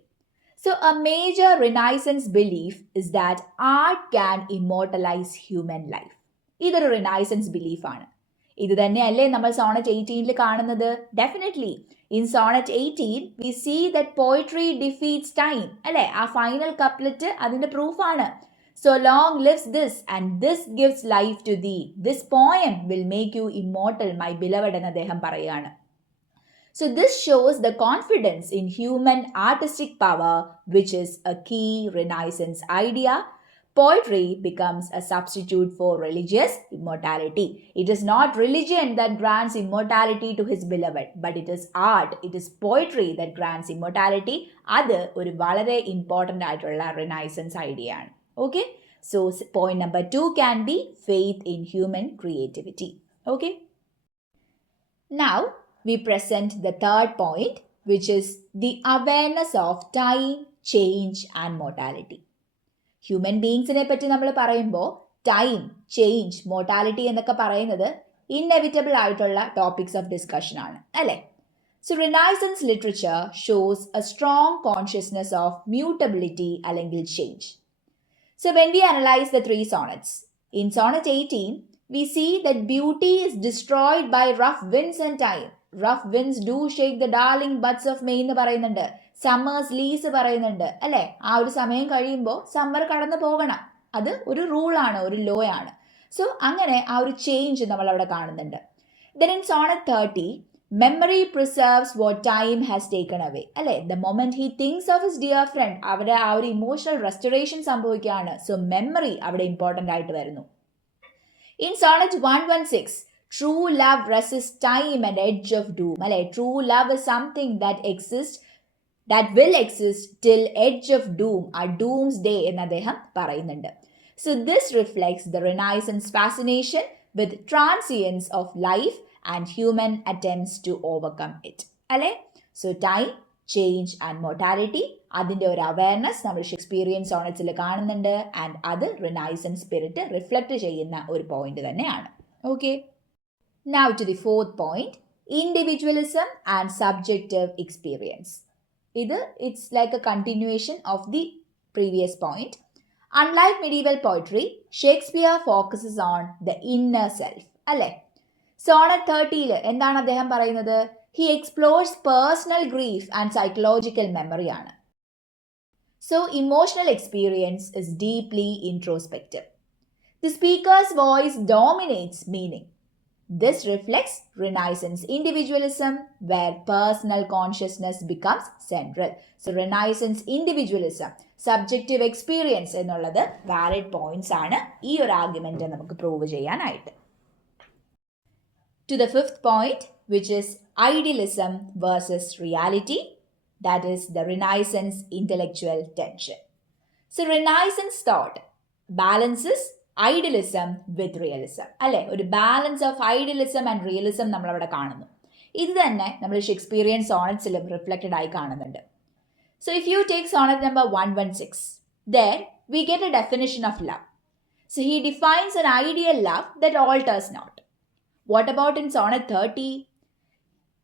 So a major Renaissance belief is that art can immortalize human life. ഇതൊരു Renaissance belief ആണ്. ഇത് തന്നെയല്ലേ നമ്മൾ sonnet 18 കാണുന്നത്? Definitely in sonnet 18 we see that poetry defeats time. അല്ലെ, ആ final couplet അതിന്റെ പ്രൂഫാണ്. So long lives this and this gives life to thee. This poem will make you immortal, my beloved എന്ന് അദ്ദേഹം പറയുകയാണ്. So this shows the confidence in human artistic power, which is a key Renaissance idea. Poetry becomes a substitute for religious immortality. It is not religion that grants immortality to his beloved, but it is art, it is poetry that grants immortality. അത് ഒരു വളരെ important ആയിട്ടുള്ള Renaissance idea ആണ്. Okay? So point number 2 can be faith in human creativity. Okay? Now, we present the third point, which is the awareness of time, change and mortality. Human ബീങ്സിനെ പറ്റി നമ്മൾ പറയുമ്പോൾ time, change, mortality എന്നൊക്കെ പറയുന്നത് inevitable ആയിട്ടുള്ള topics of discussion ആണ്, അല്ലേ? So Renaissance literature shows a strong consciousness of mutability അല്ലെങ്കിൽ change. So when we analyse the 3 sonnets, in sonnet 18 we see that beauty is destroyed by rough winds and time. Rough winds do shake the darling buds of May എന്ന് പറയുന്നുണ്ട്. Summers lease പറയുന്നുണ്ട്, അല്ലേ? ആ ഒരു സമയം കഴിയുമ്പോൾ summer കടന്നു പോകണം. അത് ഒരു റൂളാണ്, ഒരു ലോ ആണ്. സോ അങ്ങനെ ആ ഒരു ചേഞ്ച് നമ്മൾ അവിടെ കാണുന്നുണ്ട്. Then in Sonnet 30, memory preserves what time has taken away. അല്ലേ? The moment he thinks of his dear friend, അവിടെ ആ ഒരു ഇമോഷണൽ റെസ്റ്റോറേഷൻ സംഭവിക്കുകയാണ്. സോ മെമ്മറി അവിടെ ഇമ്പോർട്ടൻ്റ് ആയിട്ട് വരുന്നു. In Sonnet 116, true love resists time and edge of doom. അല്ലേ? True love is something that exists, that will exist till edge of doom, a doomsday എന്ന് അദ്ദേഹം പറയുന്നുണ്ട്. So this reflects the Renaissance fascination with transience of life and human attempts to overcome it. അല്ലേ? So time, change and mortality, അതിൻ്റെ ഒരു awareness നമ്മൾ Shakespearean സോണറ്റ്സിൽ കാണുന്നുണ്ട്. And അത് renaissance spirit reflect ചെയ്യുന്ന ഒരു പോയിന്റ് തന്നെയാണ്. Okay, now to the 4th point, individualism and subjective experience. ഇത് it's like a continuation of the previous point. Unlike medieval poetry, Shakespeare focuses on the inner self. അല്ലേ? Sonet 30 എന്താണ് അദ്ദേഹം പറയുന്നത്? He explores personal grief and psychological memory ആണ്. So emotional experience is deeply introspective. The speaker's voice dominates meaning. This reflects Renaissance individualism, where personal consciousness becomes central. So Renaissance individualism, subjective experience എന്നുള്ളത് valid points ആണ് ഈ ഒരു argument നമുക്ക് prove ചെയ്യാനായിട്ട്. To the fifth point, which is idealism versus reality, that is the Renaissance intellectual tension. So Renaissance thought balances idealism with realism. അല്ലെ, ഒരു balance of idealism and realism നമ്മളവിടെ കാണുന്നു. ഇത് തന്നെ നമ്മൾ ഷേക്സ്പിയറിയൻ സോണറ്റ്സിലും റിഫ്ലക്റ്റഡ് ആയി കാണുന്നുണ്ട്. So if you take sonnet number 116, there we get a definition of love. So he defines an ideal love that alters not. What about in sonnet 30?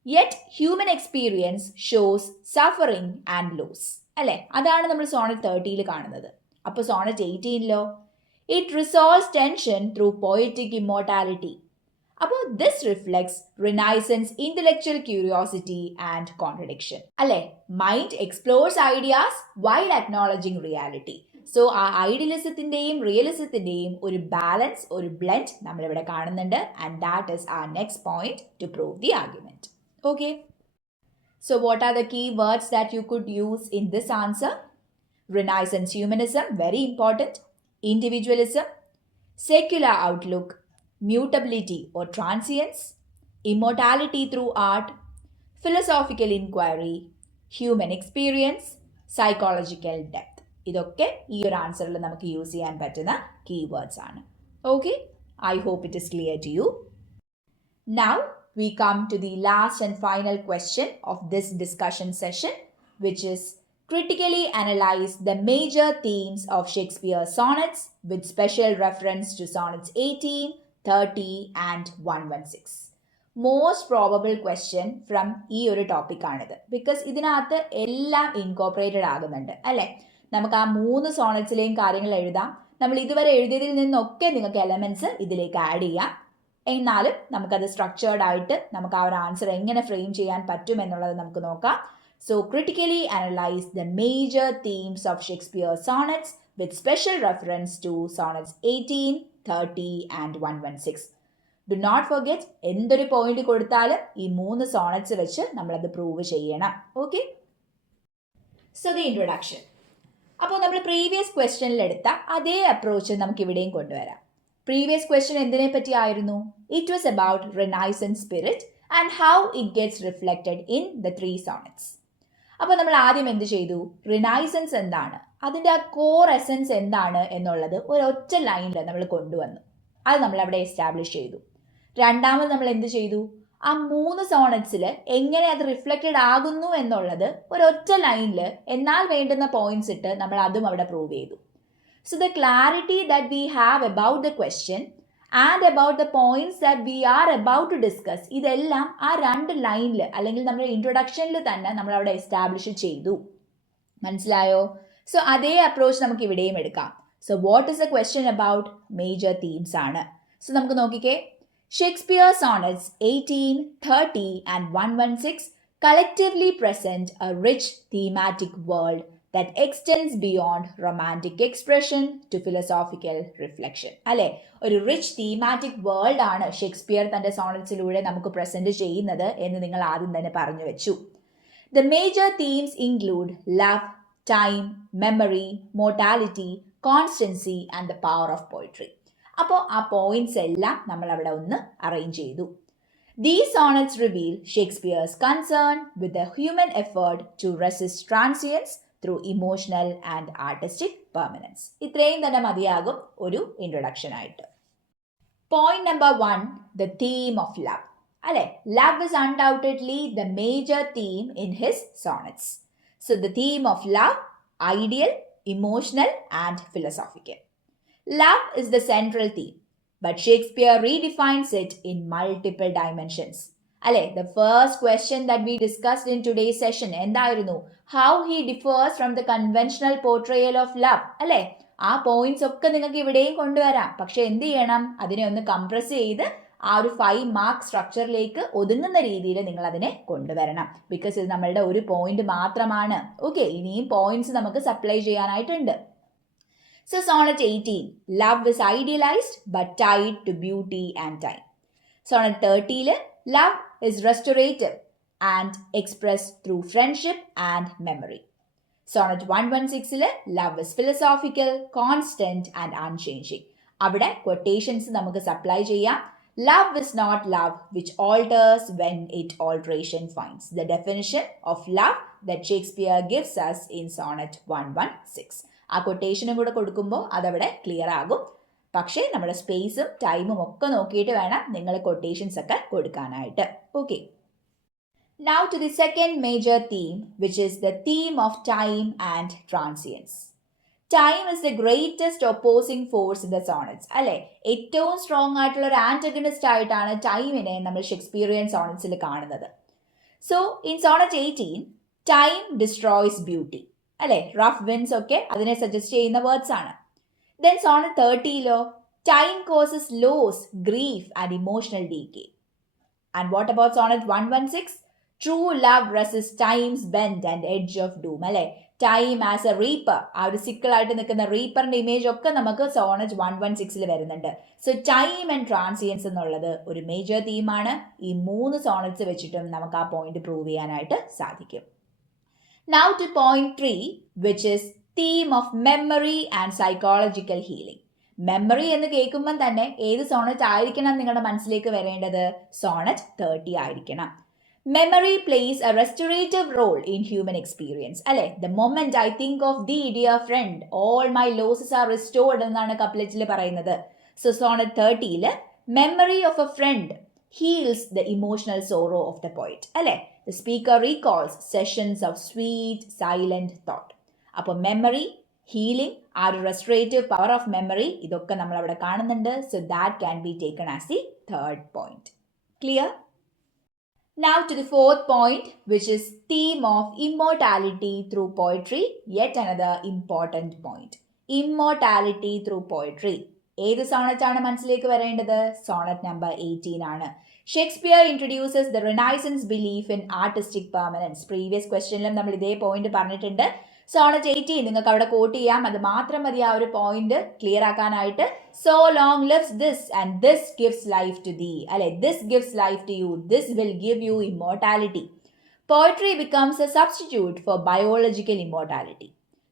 Yet human experience shows suffering and loss. അല്ലെ, അതാണ് നമ്മൾ Sonet 30യിൽ കാണുന്നത്. അപ്പോൾ Sonet 18ലോ it resolves tension through poetic immortality. അപ്പോൾ this reflects Renaissance intellectual curiosity and contradiction. അല്ലെ, mind explores ideas while acknowledging reality. So ആ ഐഡിയലിസത്തിൻ്റെയും റിയലിസത്തിൻ്റെയും ഒരു balance, ഒരു ബ്ലെൻഡ് നമ്മളിവിടെ കാണുന്നുണ്ട്. And that is our next point to prove the argument. Okay. So what are the key words that you could use in this answer? Renaissance humanism, very important. Individualism, secular outlook, mutability or transience, immortality through art, philosophical inquiry, human experience, psychological depth. ഇതൊക്കെ ഈ ഒരു ആൻസറിൽ നമുക്ക് use ചെയ്യാൻ പറ്റുന്ന keywords ആണ്. Okay, I hope it is clear to you. Now we come to the last and final question of this discussion session, which is critically analyze the major themes of Shakespeare's sonnets with special reference to sonnets 18, 30 and 116. Most probable question from ഈ ഒരു topic ആണിത്. Because ഇതിനകത്ത് എല്ലാം incorporated ആകുന്നുണ്ട് അല്ലേ. നമുക്ക് ആ 3 സോണറ്റ്സിലെയും കാര്യങ്ങൾ എഴുതാം. നമ്മൾ ഇതുവരെ എഴുതിയതിൽ നിന്നൊക്കെ നിങ്ങൾക്ക് എലമെന്റ്സ് ഇതിലേക്ക് ആഡ് ചെയ്യാം. എന്നാലും നമുക്കത് സ്ട്രക്ചേർഡ് ആയിട്ട് നമുക്ക് ആ ഒരു ആൻസർ എങ്ങനെ ഫ്രെയിം ചെയ്യാൻ പറ്റും എന്നുള്ളത് നമുക്ക് നോക്കാം. So critically analyze the major themes of Shakespeare's sonnets with special reference to sonnets 18, 30 and 116. Do not forget, എന്തൊരു പോയിന്റ് കൊടുത്താലും ഈ 3 സോണറ്റ്സ് വെച്ച് നമ്മളത് പ്രൂവ് ചെയ്യണം. Okay, so the introduction. അപ്പോൾ നമ്മൾ പ്രീവിയസ് ക്വസ്റ്റ്യനിൽ എടുത്ത അതേ അപ്രോച്ച് നമുക്ക് ഇവിടെയും കൊണ്ടുവരാം. പ്രീവിയസ് ക്വസ്റ്റ്യൻ എന്തിനെ പറ്റിയായിരുന്നു? It was about Renaissance spirit and how it gets reflected in the 3 sonnets. അപ്പോൾ നമ്മൾ ആദ്യം എന്ത് ചെയ്തു? റിനൈസൻസ് എന്താണ്, അതിൻ്റെ ആ കോർ എസൻസ് എന്താണ് എന്നുള്ളത് ഒരൊറ്റ ലൈനിൽ നമ്മൾ കൊണ്ടുവന്നു. അത് നമ്മൾ അവിടെ എസ്റ്റാബ്ലിഷ് ചെയ്തു. രണ്ടാമത് നമ്മൾ എന്ത് ചെയ്തു? ആ 3 സോണറ്റ്സിൽ എങ്ങനെ അത് റിഫ്ലക്റ്റഡ് ആകുന്നു എന്നുള്ളത് ഒരൊറ്റ ലൈനിൽ എന്നാൽ വേണ്ടുന്ന പോയിന്റ്സ് ഇട്ട് നമ്മൾ അതും അവിടെ പ്രൂവ് ചെയ്തു. So the clarity that we have about the question and about the points that we are about to discuss, ഇതെല്ലാം ആ 2 ലൈനിൽ അല്ലെങ്കിൽ നമ്മുടെ ഇൻട്രൊഡക്ഷനിൽ തന്നെ നമ്മൾ അവിടെ എസ്റ്റാബ്ലിഷ് ചെയ്തു. മനസ്സിലായോ? സോ അതേ അപ്രോച്ച് നമുക്ക് ഇവിടെയും എടുക്കാം. So what is A question about? Major themes ആണ്. സോ നമുക്ക് നോക്കിക്കേ, Shakespeare's sonnets 18, 30 and 116 collectively present a rich thematic world that extends beyond romantic expression to philosophical reflection. അല്ലെ, ഒരു റിച്ച് തീമാറ്റിക് വേൾഡ് ആണ് ഷേക്സ്പിയർ തൻ്റെ സോണറ്റ്സിലൂടെ നമുക്ക് പ്രസന്റ് ചെയ്യുന്നത് എന്ന് നിങ്ങൾ ആദ്യം തന്നെ പറഞ്ഞു വെച്ചു. The major themes include love, time, memory, mortality, constancy and the power of poetry. അപ്പോൾ ആ പോയിന്റ്സ് എല്ലാം നമ്മൾ അവിടെ ഒന്ന് അറേഞ്ച് ചെയ്തു. These sonnets reveal Shakespeare's concern with the human effort to resist transience through emotional and artistic permanence. ഇത്രയും തന്നെ മതിയാകും ഒരു ഇൻട്രൊഡക്ഷൻ ആയിട്ട്. Point number 1, the theme of love. അല്ലെ, love is undoubtedly the major theme in his sonnets. So the theme of love, ideal, emotional and philosophical. Love is the central theme, but Shakespeare redefines it in multiple dimensions. അല്ലെ, the first question that we discussed in today's session എന്തായിരുന്നു? How he differs from the conventional portrayal of love. അല്ലെ, ആ points ഒക്കെ നിങ്ങൾക്ക് ഇവിടെയും കൊണ്ടുവരാം. പക്ഷെ എന്ത് ചെയ്യണം? അതിനെ ഒന്ന് കംപ്രസ് ചെയ്ത് ആ ഒരു 5 മാർക്ക് സ്ട്രക്ചറിലേക്ക് ഒതുങ്ങുന്ന രീതിയിൽ നിങ്ങൾ അതിനെ കൊണ്ടുവരണം. ബിക്കോസ് ഇത് നമ്മളുടെ ഒരു പോയിന്റ് മാത്രമാണ്. ഓക്കെ, ഇനിയും പോയിന്റ്സ് നമുക്ക് supply ചെയ്യാനായിട്ടുണ്ട്. So sonnet 18, love is idealized but tied to beauty and time. Sonnet 30 love is restorative and expressed through friendship and memory. Sonnet 116 love is philosophical, constant and unchanging. അവിടെ quotations നമുക്ക് supply ചെയ്യാം. Love is not love which alters when it alteration finds. The definition of love that Shakespeare gives us in Sonnet 116. ആ quotationും കൂടെ കൊടുക്കുമ്പോൾ അതവിടെ clear ആകും. പക്ഷേ നമ്മുടെ സ്പേസും ടൈമും ഒക്കെ നോക്കിയിട്ട് വേണം നിങ്ങൾ quotations ഒക്കെ കൊടുക്കാനായിട്ട്. Okay. Now to the second major theme, which is the theme of time and transience. Time is the greatest opposing force in the sonnets. അല്ലെ, ഏറ്റവും സ്ട്രോങ് ആയിട്ടുള്ള ഒരു ആന്റഗണിസ്റ്റ് ആയിട്ടാണ് ടൈമിനെ നമ്മൾ ഷേക്സ്പിയറിയൻ സോണറ്റ്സിൽ കാണുന്നത്. So in sonnet 18 time destroys beauty. അല്ലെ, rough winds ഒക്കെ അതിനെ സജസ്റ്റ് ചെയ്യുന്ന വേർഡ്സ് ആണ്. Then Sonnet 30 time causes loss, grief and emotional decay. And what about Sonnet 116? True love resists time's bend and edge of doom. അല്ലെ, time as A Reaper, ആ ഒരു സിക്കിളായിട്ട് നിൽക്കുന്ന റീപ്പറിന്റെ image ഒക്കെ നമുക്ക് സോണറ്റ് 116 വരുന്നുണ്ട്. സോ ടൈം ആൻഡ് ട്രാൻസിയൻസ് എന്നുള്ളത് ഒരു major തീമാണ്. ഈ 3 സോണറ്റ്സ് വെച്ചിട്ടും നമുക്ക് ആ പോയിന്റ് പ്രൂവ് ചെയ്യാനായിട്ട് സാധിക്കും. Now to point 3, which is theme of memory and psychological healing. Memory എന്ന് കേൾക്കുമ്പം തന്നെ ഏത് സോണറ്റ് ആയിരിക്കണം നിങ്ങളുടെ മനസ്സിലേക്ക് വരേണ്ടത്? സോണറ്റ് 30 ആയിരിക്കണം. Memory plays a restorative role in human experience. അല്ലെ, the moment I think of thee, dear friend, all my losses are restored എന്നാണ് കപ്ലെറ്റിൽ പറയുന്നത്. So Sonnet 30 memory of a friend heals the emotional sorrow of the poet. അല്ലെ, the speaker recalls sessions of sweet, silent thought. അപ്പോൾ memory, healing, ആ ഒരു restorative power of memory, ഇതൊക്കെ നമ്മൾ അവിടെ കാണുന്നുണ്ട്. So that can be taken as the third point. Clear? Now to the fourth point, which is theme of immortality through poetry. Yet another important point. Immortality through poetry. ഏത് sonnet ആണ് മനസ്സിലേക്ക് വരേണ്ടത്? Sonnet number 18 ആണ്. Shakespeare introduces the Renaissance belief in artistic permanence. Previous ക്വസ്റ്റ്യനിലും നമ്മൾ ഇതേ point പറഞ്ഞിട്ടുണ്ട്. Sonet 18 നിങ്ങൾക്ക് അവിടെ കോട്ട് ചെയ്യാം. അത് മാത്രം മതി ആ ഒരു പോയിന്റ് ക്ലിയർ ആക്കാനായിട്ട്. So long lives this and this gives life to thee. അല്ലെ, this gives life to you. This will give you immortality. Poetry becomes a substitute for biological immortality.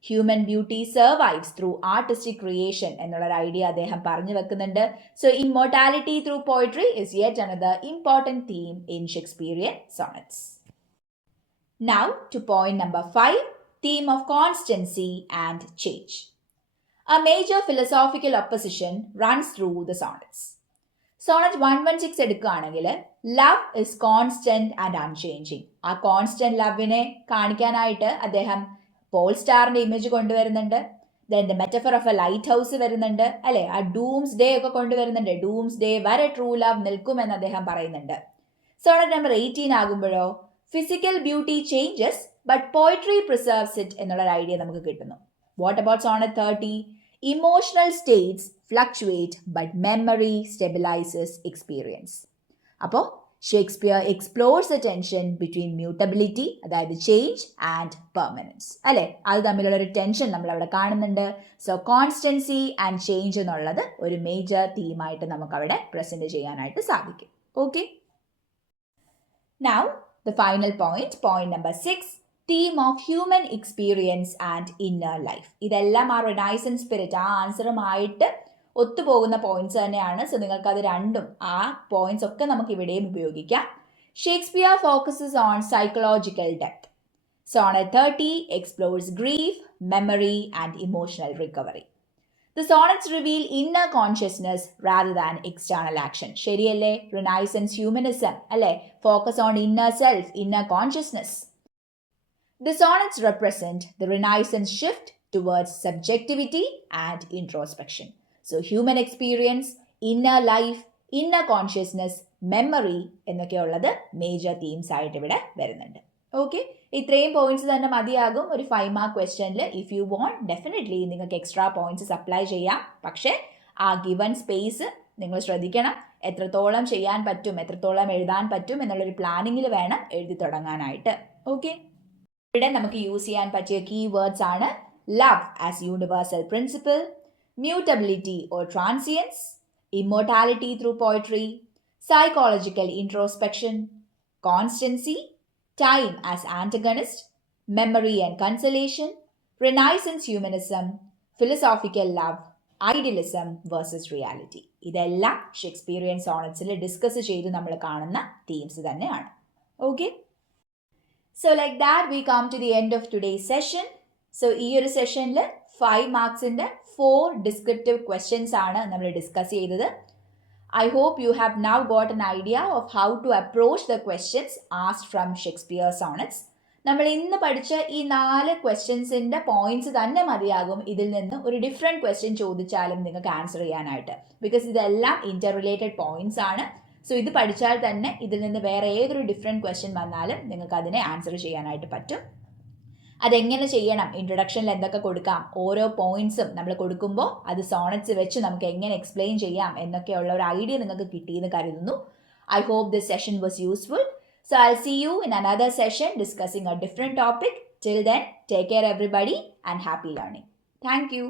Human beauty survives through artistic creation എന്നുള്ളൊരു idea അദ്ദേഹം പറഞ്ഞു വെക്കുന്നുണ്ട്. So immortality through poetry is yet another important theme in Shakespearean sonnets. Now to point number 5. Theme of constancy and change. A major philosophical opposition runs through the sonnets. Sonnet 116 എടുക്കുകയാണെങ്കിൽ love is constant and unchanging. ആ constant ലവിനെ കാണിക്കാനായിട്ട് അദ്ദേഹം Paul സ്റ്റാറിന്റെ image കൊണ്ടുവരുന്നുണ്ട്. Then the metaphor of a lighthouse വരുന്നുണ്ട്. അല്ലെ, ആ dooms day ഒക്കെ കൊണ്ടുവരുന്നുണ്ട്. ഡൂംസ് ഡേ വരെ ട്രൂ ലവ് നിൽക്കുമെന്ന് അദ്ദേഹം പറയുന്നുണ്ട്. സോണറ്റ് നമ്പർ 18 ആകുമ്പോഴോ physical beauty changes but poetry preserves it എന്നുള്ളൊരു ഐഡിയ നമുക്ക് കിട്ടുന്നു. What about sonnet 30? Emotional states fluctuate but memory stabilises experience. അപ്പോൾ Shakespeare explores the tension between mutability, അതായത് ചേഞ്ച്, ആൻഡ് പെർമനൻസ്. അല്ലെ, അത് തമ്മിലുള്ള ഒരു ടെൻഷൻ നമ്മൾ അവിടെ കാണുന്നുണ്ട്. സോ കോൺസ്റ്റൻസി ആൻഡ് ചേഞ്ച് എന്നുള്ളത് ഒരു മേജർ തീമായിട്ട് നമുക്ക് അവിടെ പ്രസന്റ് ചെയ്യാനായിട്ട് സാധിക്കും. Okay. Now the final point, point number 6, theme of human experience and inner life. ഇതെല്ലാം ആ റിനൈസൻസ് സ്പിരിറ്റ്, ആ ആൻസറുമായിട്ട് ഒത്തുപോകുന്ന പോയിന്റ്സ് തന്നെയാണ്. സോ നിങ്ങൾക്ക് അത് രണ്ടും, ആ പോയിന്റ്സ് ഒക്കെ നമുക്ക് ഇവിടെയും ഉപയോഗിക്കാം. Shakespeare focuses on psychological depth. Sonnet 30 explores grief, memory and emotional recovery. The sonnets reveal inner consciousness rather than external action. ശരിയല്ലേ? റിനൈസൻസ് ഹ്യൂമനിസം അല്ലേ? Focus on inner self, inner consciousness. The sonnets represent the Renaissance shift towards subjectivity and introspection. So human experience, inner life, inner consciousness, memory എന്നൊക്കെയുള്ളത് major themes ആയിട്ട് ഇവിടെ വരുന്നുണ്ട്. Okay, ഇത്രയും points തന്നെ മതിയാകും ഒരു 5 മാർക്ക് ക്വസ്റ്റ്യനിൽ. ഇഫ് യു വോണ്ട് ഡെഫിനറ്റ്ലി നിങ്ങൾക്ക് എക്സ്ട്രാ പോയിന്റ്സ് സപ്ലൈ ചെയ്യാം. പക്ഷേ ആ ഗിവൺ സ്പേസ് നിങ്ങൾ ശ്രദ്ധിക്കണം. എത്രത്തോളം ചെയ്യാൻ പറ്റും, എത്രത്തോളം എഴുതാൻ പറ്റും എന്നുള്ളൊരു പ്ലാനിങ്ങിൽ വേണം എഴുതി തുടങ്ങാനായിട്ട്. ഓക്കെ, ഇവിടെ നമുക്ക് യൂസ് ചെയ്യാൻ പറ്റിയ കീ വേർഡ്സ് ആണ് love as universal principle, mutability or transience, immortality through poetry, psychological introspection, constancy, time as antagonist, memory and consolation, Renaissance humanism, philosophical love, idealism versus reality. ഇതെല്ലാം ഷേക്സ്പിയറിയൻ സോണറ്റ്സിൽ discuss ചെയ്ത് നമ്മൾ കാണുന്ന themes തന്നെയാണ്. Okay, so like that we come to the end of today's session. So ഈ ഒരു സെഷനിൽ 5 മാർക്സിൻ്റെ 4 descriptive questions ആണ് നമ്മൾ ഡിസ്കസ് ചെയ്തത്. I hope you have now got an idea of how to approach the questions asked from Shakespeare sonnets. നമ്മൾ ഇന്ന് പഠിച്ച ഈ 4 ക്വസ്റ്റ്യൻസിൻ്റെ പോയിന്റ്സ് തന്നെ മതിയാകും ഇതിൽ നിന്ന് ഒരു ഡിഫറെൻറ്റ് ക്വസ്റ്റ്യൻ ചോദിച്ചാലും നിങ്ങൾക്ക് ആൻസർ ചെയ്യാനായിട്ട്. ബിക്കോസ് ഇതെല്ലാം ഇൻ്റർ റിലേറ്റഡ് പോയിന്റ്സ് ആണ്. സോ ഇത് പഠിച്ചാൽ തന്നെ ഇതിൽ നിന്ന് വേറെ ഏതൊരു ഡിഫറെൻറ്റ് ക്വസ്റ്റ്യൻ വന്നാലും നിങ്ങൾക്ക് അതിനെ ആൻസർ ചെയ്യാനായിട്ട് പറ്റും. അതെങ്ങനെ ചെയ്യണം, ഇൻട്രൊഡക്ഷനിൽ എന്തൊക്കെ കൊടുക്കാം, ഓരോ പോയിന്റ്സും നമ്മൾ കൊടുക്കുമ്പോൾ അത് സോണറ്റ്സ് വെച്ച് നമുക്ക് എങ്ങനെ എക്സ്പ്ലെയിൻ ചെയ്യാം എന്നൊക്കെയുള്ള ഒരു ഐഡിയ നിങ്ങൾക്ക് കിട്ടിയെന്ന് കരുതുന്നു. I hope this session was useful. So I'll see you in another session discussing a different topic. Till then, take care everybody and happy learning. Thank you.